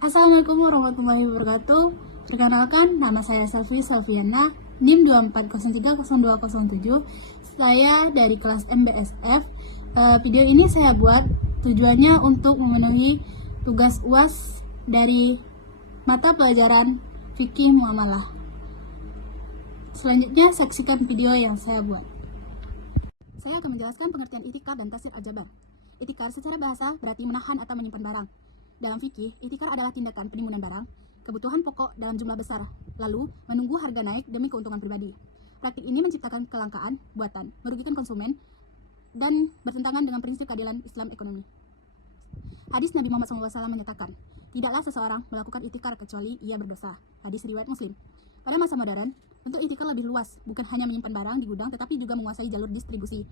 Assalamualaikum warahmatullahi wabarakatuh. Perkenalkan, nama saya Selvi Selviana, NIM 24030207. Saya dari kelas MBSF. Video ini saya buat tujuannya untuk memenuhi tugas UAS dari mata pelajaran Fikih Muamalah. Selanjutnya saksikan video yang saya buat. Saya akan menjelaskan pengertian itikar dan tafsir al-jabar. Itikar secara bahasa berarti menahan atau menyimpan barang. Dalam fikih, itikar adalah tindakan penimbunan barang, kebutuhan pokok dalam jumlah besar, lalu menunggu harga naik demi keuntungan pribadi. Praktik ini menciptakan kelangkaan buatan, merugikan konsumen, dan bertentangan dengan prinsip keadilan Islam ekonomi. Hadis Nabi Muhammad SAW menyatakan, tidaklah seseorang melakukan itikar kecuali ia berdosa. Hadis riwayat Muslim. Pada masa modern, untuk itikar lebih luas, bukan hanya menyimpan barang di gudang, tetapi juga menguasai jalur distribusi,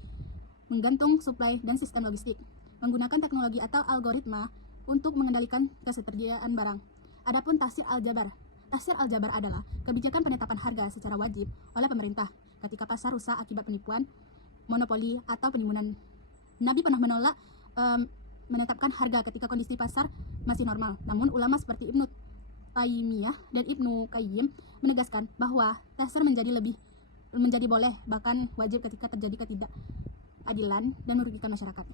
menggantung suplai dan sistem logistik, menggunakan teknologi atau algoritma untuk mengendalikan ketersediaan barang. Adapun tafsir al-jabar. Tafsir al-jabar adalah kebijakan penetapan harga secara wajib oleh pemerintah ketika pasar rusak akibat penipuan, monopoli, atau penimbunan. Nabi pernah menolak menetapkan harga ketika kondisi pasar masih normal. Namun ulama seperti Ibnu Taimiyah dan Ibnu Qayyim menegaskan bahwa tafsir menjadi boleh, bahkan wajib ketika terjadi ketidakadilan dan merugikan masyarakat.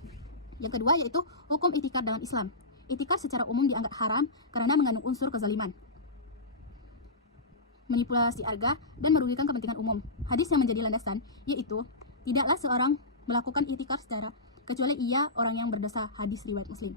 Yang kedua yaitu hukum itikar dalam Islam. Itikar secara umum dianggap haram karena mengandung unsur kezaliman, manipulasi harga, dan merugikan kepentingan umum. Hadis yang menjadi landasan yaitu tidaklah seorang melakukan itikar secara kecuali ia orang yang berdosa. Hadis riwayat Muslim.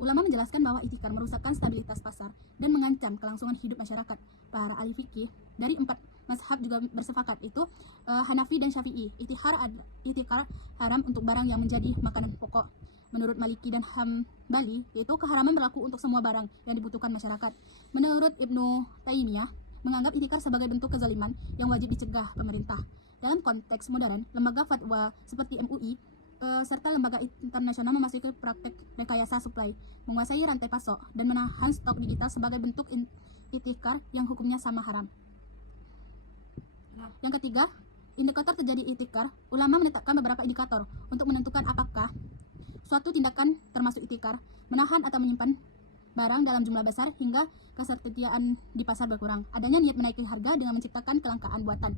Ulama menjelaskan bahwa itikar merusakkan stabilitas pasar dan mengancam kelangsungan hidup masyarakat. Para ahli fikih dari 4 mazhab juga bersepakat, itu Hanafi dan Syafi'i. Itikar haram untuk barang yang menjadi makanan pokok. Menurut Maliki dan Hambali, yaitu keharaman berlaku untuk semua barang yang dibutuhkan masyarakat. Menurut Ibnu Taimiyah, menganggap itikar sebagai bentuk kezaliman yang wajib dicegah pemerintah. Dalam konteks modern, lembaga fatwa seperti MUI serta lembaga internasional memasuki praktek rekayasa suplai, menguasai rantai pasok, dan menahan stok digital sebagai bentuk itikar yang hukumnya sama haram. Yang ketiga, indikator terjadi itikar. Ulama menetapkan beberapa indikator untuk menentukan apakah suatu tindakan termasuk itikar: menahan atau menyimpan barang dalam jumlah besar hingga ketersediaan di pasar berkurang, adanya niat menaiki harga dengan menciptakan kelangkaan buatan.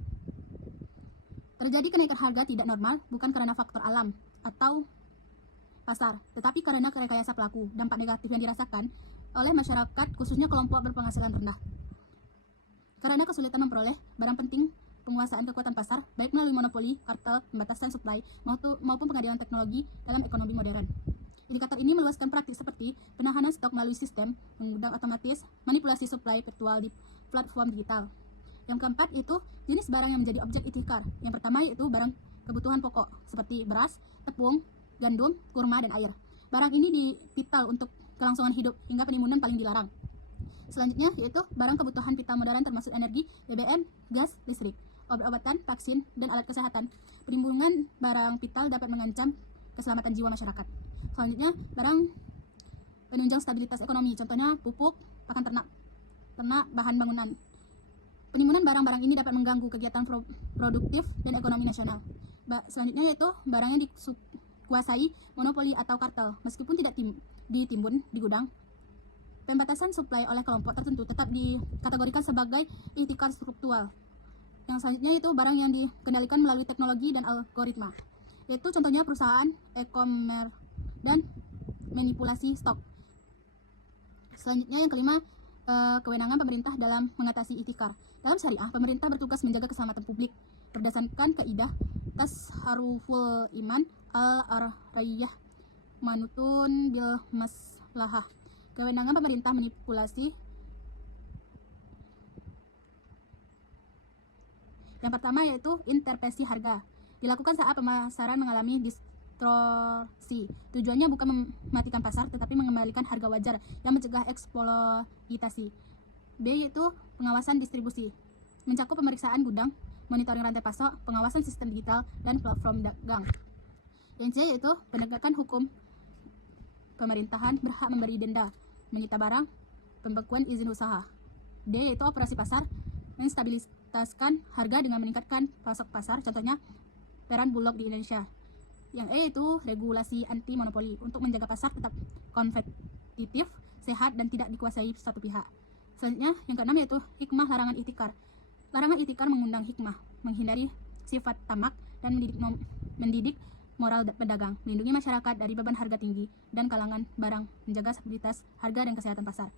Terjadi kenaikan harga tidak normal bukan karena faktor alam atau pasar, tetapi karena rekayasa pelaku. Dampak negatif yang dirasakan oleh masyarakat, khususnya kelompok berpenghasilan rendah, karena kesulitan memperoleh barang penting. Penguasaan kekuatan pasar, baik melalui monopoli, kartel, pembatasan suplai, maupun pengadilan teknologi dalam ekonomi modern. Indikator ini meluaskan praktik seperti penahanan stok melalui sistem penggudang otomatis, manipulasi suplai virtual di platform digital. Yang keempat itu jenis barang yang menjadi objek itikar. Yang pertama yaitu barang kebutuhan pokok seperti beras, tepung, gandum, kurma, dan air. Barang ini vital untuk kelangsungan hidup hingga penimbunan paling dilarang. Selanjutnya yaitu barang kebutuhan vital modern termasuk energi, BBM, gas, listrik, obat-obatan, vaksin, dan alat kesehatan. Penimbunan barang vital dapat mengancam keselamatan jiwa masyarakat. Selanjutnya, barang penunjang stabilitas ekonomi, contohnya pupuk, pakan ternak, bahan bangunan. Penimbunan barang-barang ini dapat mengganggu kegiatan produktif dan ekonomi nasional. Selanjutnya yaitu barang yang dikuasai monopoli atau kartel, meskipun tidak ditimbun di gudang. Pembatasan suplai oleh kelompok tertentu tetap dikategorikan sebagai itikar struktural. Yang selanjutnya itu barang yang dikendalikan melalui teknologi dan algoritma, yaitu contohnya perusahaan e-commerce dan manipulasi stok. Selanjutnya yang kelima, kewenangan pemerintah dalam mengatasi itikar. Dalam syariah, pemerintah bertugas menjaga keselamatan publik berdasarkan kaidah tasharuful iman al-arrayah manutun bil maslahah. Kewenangan pemerintah manipulasi. Yang pertama yaitu intervensi harga. Dilakukan saat pemasaran mengalami distorsi. Tujuannya bukan mematikan pasar, tetapi mengembalikan harga wajar yang mencegah eksploitasi. B yaitu pengawasan distribusi. Mencakup pemeriksaan gudang, monitoring rantai pasok, pengawasan sistem digital, dan platform dagang. Yang C yaitu penegakan hukum. Pemerintahan berhak memberi denda, menyita barang, pembekuan izin usaha. D yaitu operasi pasar, menstabilitaskan harga dengan meningkatkan pasok pasar, contohnya peran Bulog di Indonesia. Yang E itu regulasi anti monopoli untuk menjaga pasar tetap kompetitif sehat, dan tidak dikuasai satu pihak. Selanjutnya, yang keenam yaitu hikmah larangan ihtikar. Larangan ihtikar mengundang hikmah, menghindari sifat tamak, dan mendidik moral pedagang, melindungi masyarakat dari beban harga tinggi dan kalangan barang, menjaga stabilitas harga dan kesehatan pasar.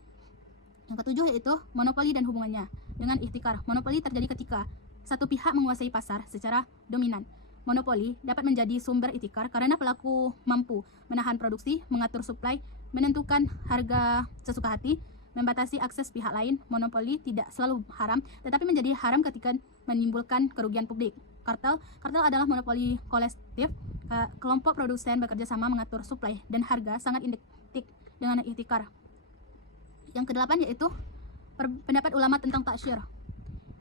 Yang ketujuh yaitu monopoli dan hubungannya dengan ihtikar. Monopoli terjadi ketika satu pihak menguasai pasar secara dominan. Monopoli dapat menjadi sumber ihtikar karena pelaku mampu menahan produksi, mengatur suplai, menentukan harga sesuka hati, membatasi akses pihak lain. Monopoli tidak selalu haram, tetapi menjadi haram ketika menimbulkan kerugian publik. Kartel adalah monopoli kolektif. Kelompok produsen bekerja sama mengatur suplai dan harga, sangat identik dengan ihtikar. Yang kedelapan yaitu pendapat ulama tentang taksir.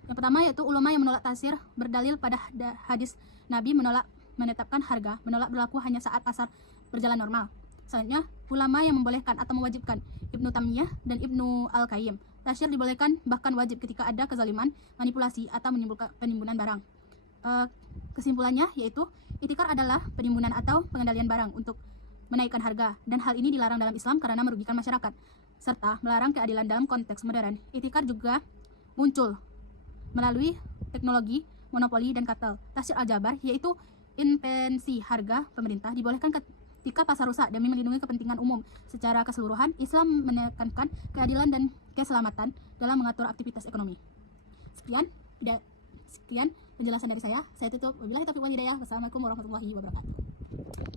Yang pertama yaitu ulama yang menolak taksir berdalil pada hadis Nabi menolak menetapkan harga, menolak berlaku hanya saat pasar berjalan normal. Selanjutnya, ulama yang membolehkan atau mewajibkan, Ibnu Taimiyah dan Ibnu Al-Qayyim. Taksir dibolehkan bahkan wajib ketika ada kezaliman, manipulasi, atau menimbulkan penimbunan barang. Kesimpulannya yaitu ihtikar adalah penimbunan atau pengendalian barang untuk menaikkan harga, dan hal ini dilarang dalam Islam karena merugikan masyarakat serta melarang keadilan dalam konteks modern. Ihtikar juga muncul melalui teknologi, monopoli, dan kartel. Tafsir Al-Jabar yaitu intervensi harga pemerintah dibolehkan ketika pasar rusak demi melindungi kepentingan umum. Secara keseluruhan, Islam menekankan keadilan dan keselamatan dalam mengatur aktivitas ekonomi. Sekian penjelasan dari saya tutup. Wabillahi taufiq wal hidayah. Wassalamualaikum warahmatullahi wabarakatuh.